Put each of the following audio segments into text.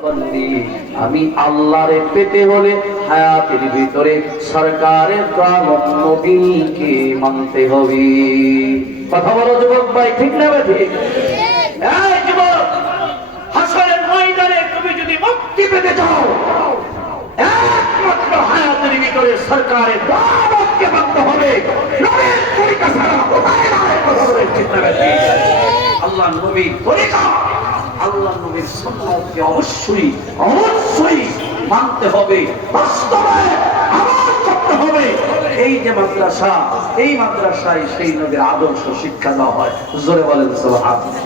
আমি আল্লাহরে পেতে হলে হায়াতের ভিতরে সরকারের নবীকে মানতে হবে। কথা বলো যুবক ভাই, ঠিক না ঠিক? এই যুবক, হাসরের ময়দানে তুমি যদি মুক্তি পেতে চাও, একমাত্র হায়াতের ভিতরে সরকারের দাওয়াতকে মানতে হবে। নবীর তরিকা ছাড়া কোথায় নাই। ঠিক না ঠিক? আল্লাহ নবীর তরিকা, আল্লাহ নবীর সুন্নাতকে অবশ্যই মানতে হবে, বাস্তবে আমল করতে হবে। এই যে মাদ্রাসা, এই মাদ্রাসায় সেই নবীর আদর্শ শিক্ষা দেওয়া হয়। জোরে বলেন সুবহানাল্লাহ।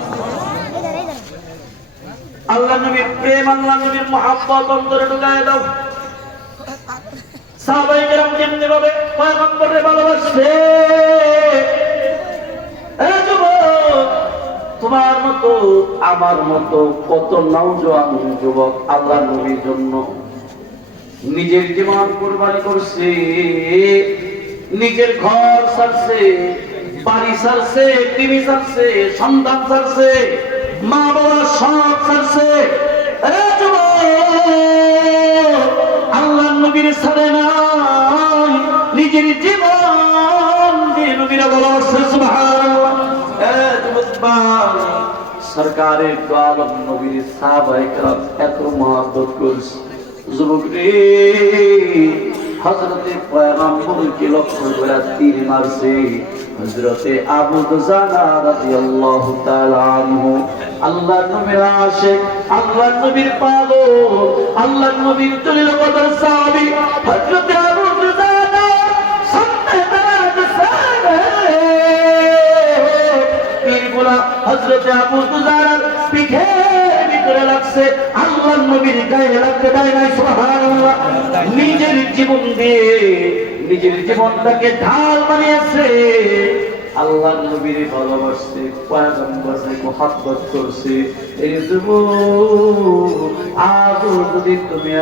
আল্লাহ নবীর প্রেম, আল্লাহ নবীর মুহাব্বত অন্তরে ঢুকায় দাও। সাহাবায়ে কেরাম যেমনি ভাবে পয়গম্বরের ভালোবাসে, তোমার মতো আমার মতো কত নওজোয়ান যুবক আল্লাহ নবীর জন্য নিজের জীবন কুরবানি করছে, নিজের ঘর ছাড়ছে, বাড়ি ছাড়ছে, টিভি ছাড়ছে, সন্তান ছাড়ছে, মা বাবা সব ছাড়ছে। আল্লাহ নবীর ছাড়ে নাই, নিজের জীবন দিয়ে নবীরা ভালোবাসছে। সুবহানাল্লাহ। সরকারের আলম নবীর সাহাবায়ে কেরাম এত মহব্বত করছে। যুবক রে, হযরতে পয়গম্বরকে লক্ষ্য করে তীর মারছে হযরতে আবু দুজানা রাদিয়াল্লাহু তাআলা আনহু। আল্লাহ নবীর আশিক, আল্লাহ নবীর পাগল, আল্লাহ নবীর জলিল কদর সাহাবী হযরতে আবু দুজানা সামনে দাঁড়াচ্ছে। তীরগুলা হযরতে আবু দুজানার পিঠের ভিতরে লাগছে, আল্লাহর নবীর গায়ে লাগতে দেয় নাই। সুবহানাল্লাহ। নিজের জীবন দিয়ে নিজের জীবনটাকে ঢাল বানিয়েছে, আল্লাহর নবীর ভালোবাসছে, পয়গম্বরকে মুহাব্বত করছে। এই যুবক, আজ যদি তুমি